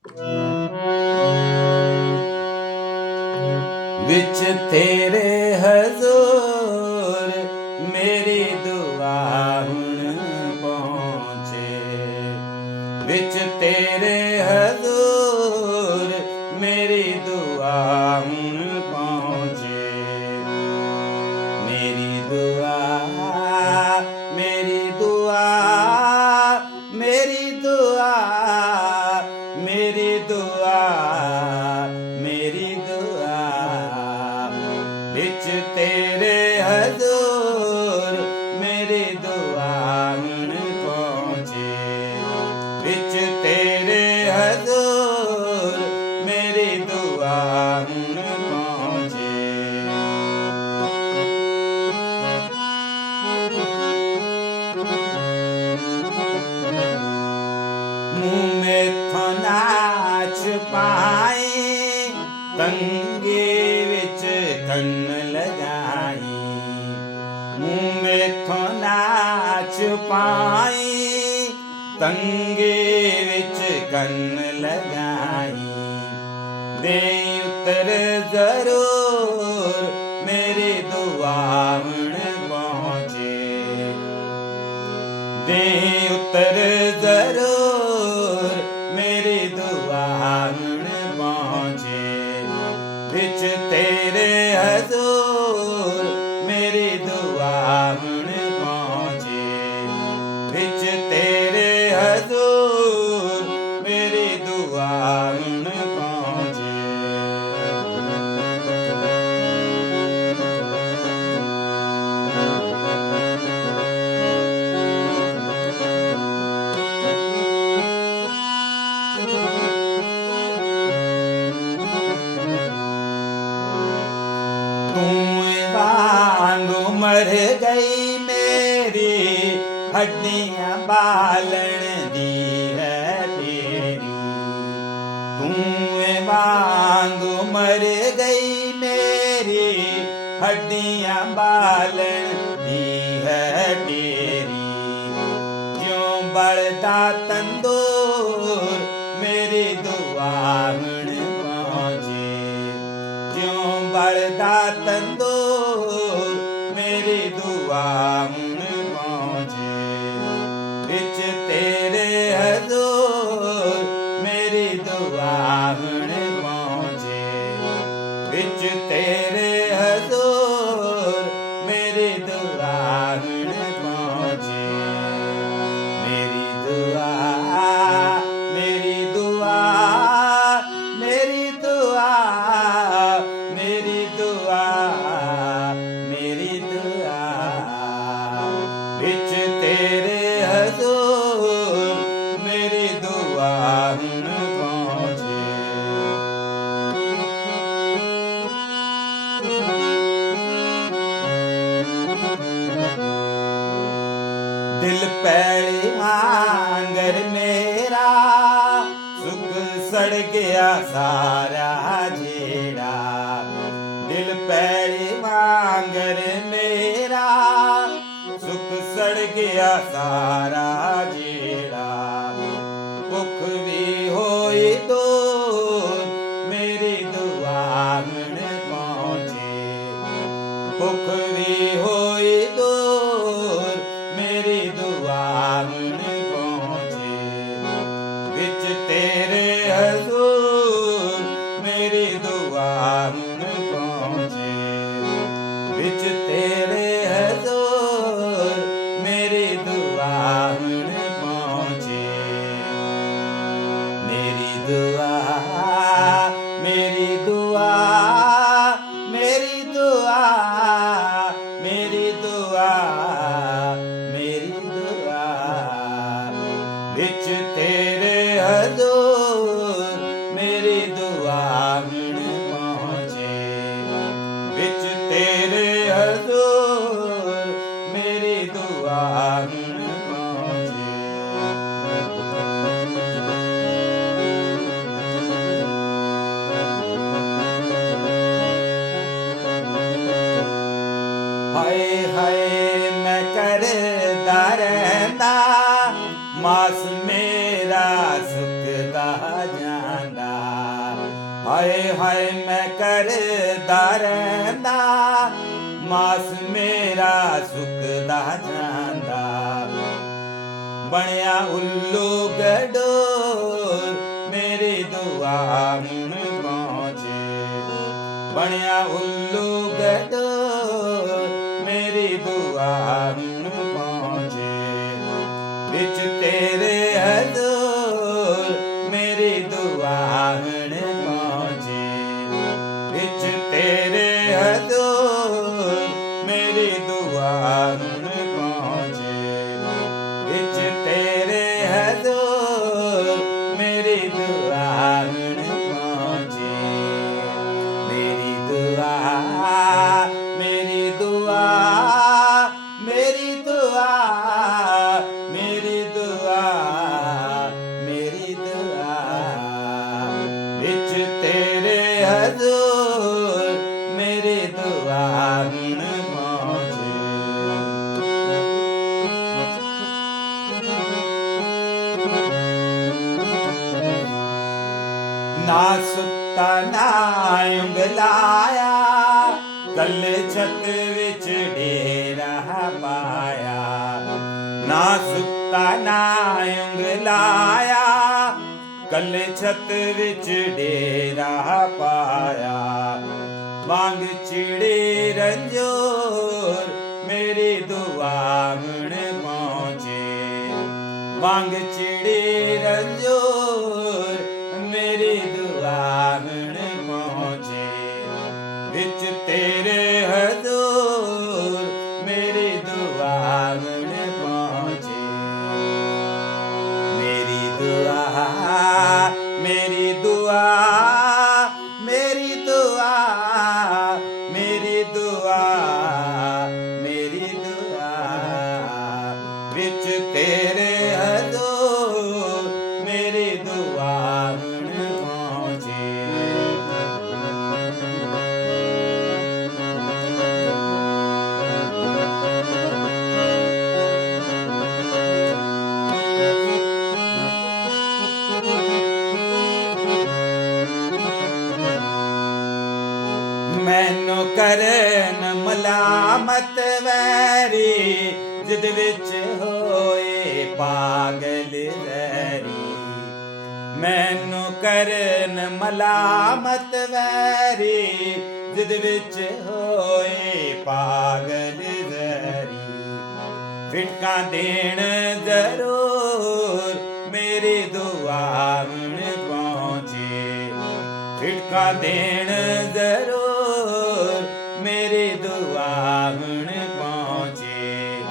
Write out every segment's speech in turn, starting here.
विच तेरे हजूर मेरी दुआ हुण पहुँचे, विच तेरे हजूर मेरी दुआ हुण पहुँचे। मेरी दुआ मेरी दुआ मेरी दुआ मेरी दुआ मेरी दुआ विच तेरे हजूर मेरी दुआ हुण पहुँचे, विच तेरे हजूर मेरी दुआ हुण पहुँचे। मुँह में नाच पाई तंगे विच कन्न लगाई, मुँह में नाच पाई तंगे विच कन्न लगाई। दे उतर जरूर मेरी दुआ हुण पहुँचे, दे उतर जरूर मेरी दुआ हुण पहुँचे। विच तेरे हजूर मेरी दुआ हुण पहुँचे, विच तेरे हजूर मेरी दुआ हुण पहुँचे। वांगू मर गई मेरी हड्डियां बालन दी है तेरी, तू वांगू मर गई मेरी हड्डियां बालन दी है तेरी। क्यों बलदा तंदूर मेरी दुआ हुण पहुँचे, क्यों बलदा तंदूर मेरी दुआ हुण पहुँचे। विच तेरे हजूर मेरी दुआ हुण पहुँचे, विच तेरे हजूर मेरी दुआ हुण पहुँचे। मेरी दुआ मेरी दुआ मेरी दुआ मेरी दुआ मेरी दुआ विच तेरे हजूर मेरी दुआ हुण पहुँचे। दिल पैली आंगर मेरा सुख सड़ गया सारा जेड़ा, दिल पैली आंगर मेरा सुख सड़ गया सारा जेड़ा। भुख भी होई दूर मेरी दुआ हुण पहुँचे, भुख भी होई दूर मेरी दुआ हुण पहुँचे। विच तेरे हजूर मेरी दुआ हुण पहुँचे, विच तेरे हजूर मेरी दुआ हुण पहुँचे। मेरी दुआ मेरी दुआ मेरी दुआ मेरी दुआ मेरी दुआ विच तेरे हजूर मेरी दुआ हुण पहुँचे, विच तेरे हजूर मेरी दुआ हुण पहुँचे। हाय हाय मैं करदा रहिंदा, मास मेरा सुकदा जांदा। ਬਣਿਆ ਉੱਲੂ ਗਡੋਰ ਮੇਰੀ ਦੁਆ ਹੁਣ ਪਹੁੰਚੇ। ਬਣਿਆ ਉੱਲੂ ਗਡੋਰ ਮੇਰੀ ਦੁਆ ਹੁਣ ਪਹੁੰਚੇ। ਵਿੱਚ ਤੇਰੇ ਹਜ਼ੂਰ ਮੇਰੀ ਦੁਆ ਹੁਣ ਪਹੁੰਚੇ। ਵਿੱਚ ਤੇਰੇ ਹਜ਼ੂਰ ਮੇਰੀ ਦੁਆ ਹੁਣ ਪਹੁੰਚੇ। ਵਿੱਚ ਤੇਰੇ ਹਜ਼ੂਰ ਮੇਰੀ ਦੁਆ ਹੁਣ ਪਹੁੰਚੇ। ਮੇਰੀ ਦੁਆ ਮੇਰੀ ਦੁਆ ਮੇਰੀ ਦੁਆ ਮੇਰੀ ਦੁਆ ਮੇਰੀ ਦੁਆ ਵਿੱਚ ਤੇਰੇ ਹਜ਼ੂਰ ਮੇਰੀ ਦੁਆ ਹੁਣ ਪਹੁੰਚੇ। ਨਾ ਸੁੱਤਾ ਨਾ ਉਂਗਲਾਇਆ, ਕੱਲੇ ਛੱਤ ਵਿੱਚ ਡੇਰਾ ਪਾਇਆ। ਨਾ ਸੁੱਤਾ ਨਾ ਉਂਗਲਾਇਆ, ਕੱਲੇ ਛੱਤ ਵਿੱਚ ਡੇਰਾ ਪਾਇਆ। ਵਾਂਗ ਚਿੜੇ ਰੰਜੋਰ ਮੇਰੀ ਦੁਆ ਹੁਣ ਪਹੁੰਚੇ। ਵਾਂਗ ਚਿੜੇ ਰੰਜੋਰ ਮੇਰੀ ਦੁਆ ਹੁਣ ਪਹੁੰਚੇ। ਵਿੱਚ ਤੇਰੇ ਹਜ਼ੂਰ ਮੇਰੀ ਦੁਆ ਹੁਣ ਪਹੁੰਚੇ। ਮੇਰੀ ਦੁਆ ਮੇਰੀ ਦੁਆ ਮੇਰੀ ਦੁਆ ਮੇਰੀ ਦੁਆ ਮੇਰੀ ਦੁਆ ਵਿੱਚ ਤੇਰੇ ਹਜ਼ੂਰ ਮੇਰੀ ਦੁਆ ਹੁਣ ਪਹੁੰਚੇ। ਮੈਨੂੰ ਕਰਨ ਮਲਾਮਤ ਵੈਰੀ, ਜਿਦ ਵਿੱਚ ਹੋਏ ਪਾਗਲ ਵੈਰੀ। ਮੈਨੂੰ ਕਰਨ ਮਲਾਮਤ ਵੈਰੀ, ਜਿਦ ਵਿੱਚ ਹੋਏ ਪਾਗਲ ਵੈਰੀ। ਫਿਟਕਾਂ ਦੇਣ ਜ਼ਰੂਰ ਮੇਰੀ ਦੁਆ ਹੁਣ ਪਹੁੰਚੇ। ਫਿਟਕਾਂ ਦੇਣ ਜ਼ਰੂਰ ਮੇਰੀ ਦੁਆ ਹੁਣ ਪਹੁੰਚੇ।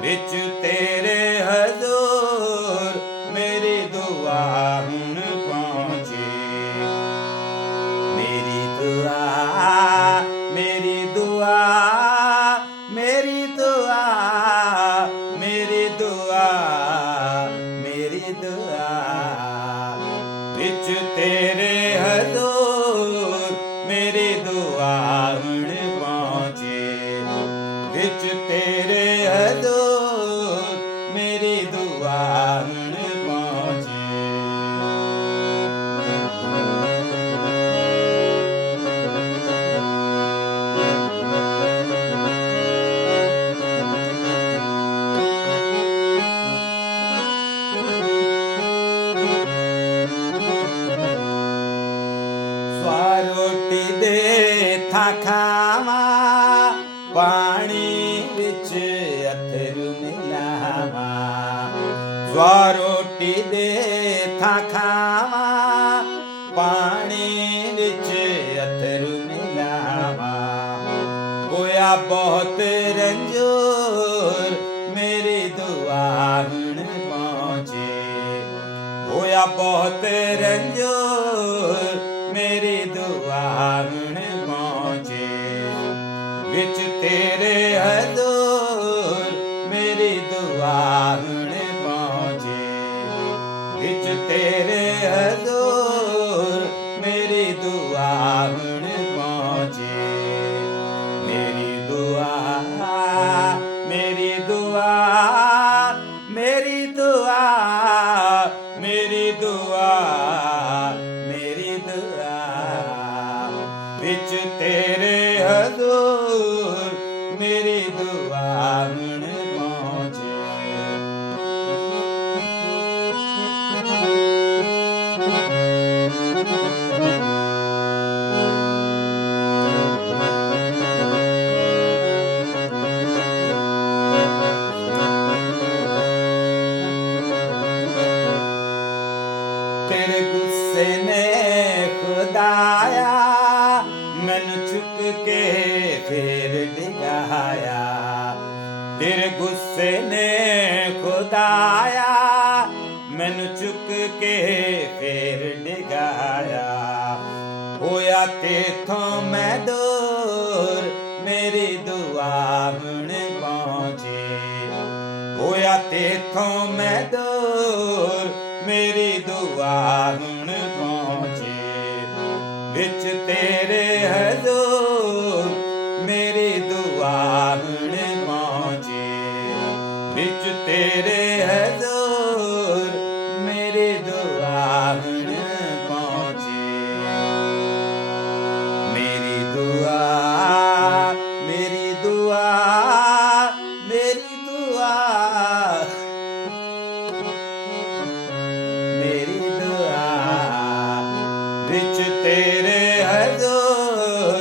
ਵਿੱਚ ਤੇਰੇ ਹਜ਼ੂਰ ਮੇਰੀ ਦੁਆ ਹੁਣ ਪਹੁੰਚੇ। ਮੇਰੀ ਦੁਆ ਮੇਰੀ ਦੁਆ ਮੇਰੀ ਦੁਆ ਮੇਰੀ ਦੁਆ ਮੇਰੀ ਦੁਆ ਵਿੱਚ ਤੇਰੇ ਹਜ਼ੂਰ ਮੇਰੀ ਦੁਆ ਹੁਣ ਪਹੁੰਚੇ। ਵਿੱਚ ਤੇਰੇ ਹਜ਼ੂਰ ਮੇਰੀ ਦੁਆ ਹੁਣ ਪਹੁੰਚੇ। ਰੋਟੀ ਦੇ ਥਾਂ ਖਾਵਾਂ, ਪਾਣੀ ਵਿੱਚ ਅਥਰੂ ਮਿਲਾਵਾਂ। ਸਵਾ ਰੋਟੀ ਦੇ ਥਾਂ ਖਾਵਾਂ, ਪਾਣੀ ਵਿੱਚ ਅਥਰੂ ਮਿਲਾਵਾਂ। ਹੋਇਆ ਬਹੁਤ ਰੰਜੋਰ ਮੇਰੀ ਦੁਆ ਹੁਣ ਪਹੁੰਚੇ। ਹੋਇਆ ਬਹੁਤ ਰੰਜੋਰ ਮੇਰੀ ਦੁਆ ਹੁਣ ਪਹੁੰਚੇ। ਵਿੱਚ ਤੇਰੇ ਹਜ਼ੂਰ ਮੇਰੀ ਦੁਆ ਹੁਣ ਪਹੁੰਚੇ। ਵਿੱਚ ਤੇਰੇ ਹਜ਼ੂਰ ਮੇਰੀ ਦੁਆ ਹੁਣ ਪਹੁੰਚੇ। ਮੇਰੀ ਦੁਆ ਮੇਰੀ ਦੁਆ ਮੇਰੀ ਦੁਆ ਮੇਰੀ ਦੁਆ ਮੇਰੀ ਦੁਆ तेरे हजूर मेरी दुआ हुण पहुंचे। तेरे गुस्से ने खुदाया मैनू चुक के फिर डिगाया। तेरे गुस्से ने खुदाया मैनू चुक के फिर डिगाया। होया तेथों मैं दूर मेरी दुआ हुण पहुंचे। होया तेथों मैं दूर मेरी दुआ हुण पहुंचे। विच तेरे हजूर मेरी दुआ हुण पहुंचे। विच तेरे हजूर मेरी दुआ हुण पहुंचे। मेरी दुआ मेरी दुआ मेरी दुआ मेरी दुआ विच तेरे हजूर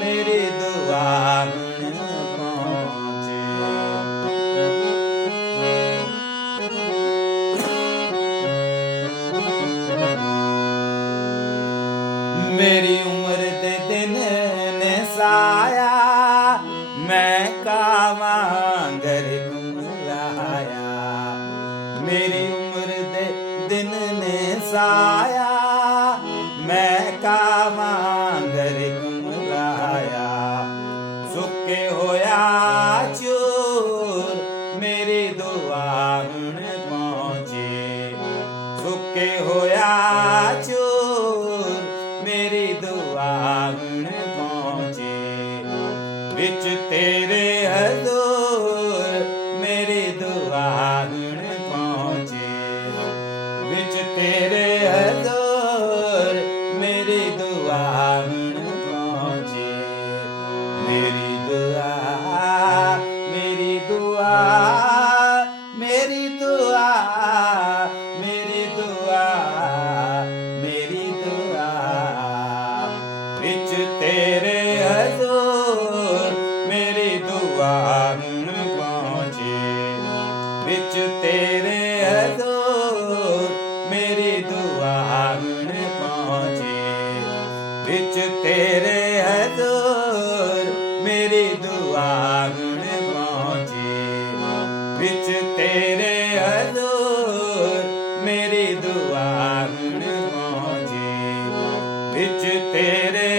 मेरी दुआ हुण पहुंचे। मेरी उम्र दे दिन ने साया मैं कावांगर घुमलाया। मेरी उम्र दे दिन ने साया मैं कावांगर घुमलाया। सुके होया चूर मेरी दुआ हुण पहुंचे। सुके होया चूर मेरी दुआ हुण पहुंचे। विच तेरे हजूर मेरी दुआ हुण पहुंचे। विच तेरे हजूर मेरी दुआ हुण पहुंचे। मेरी दुआ मेरी दुआ मेरी दुआ मेरी दुआ मेरी दुआ विच तेरे हजूर मेरी दुआ हुण पहुंचे। विच तेरे हजूर मेरी दुआ हुण पहुंचे। विच तेरे हजूर मेरी दुआ हुण पहुंचे। विच तेरे हजूर मेरी दुआ हुण पहुंचे। विच तेरे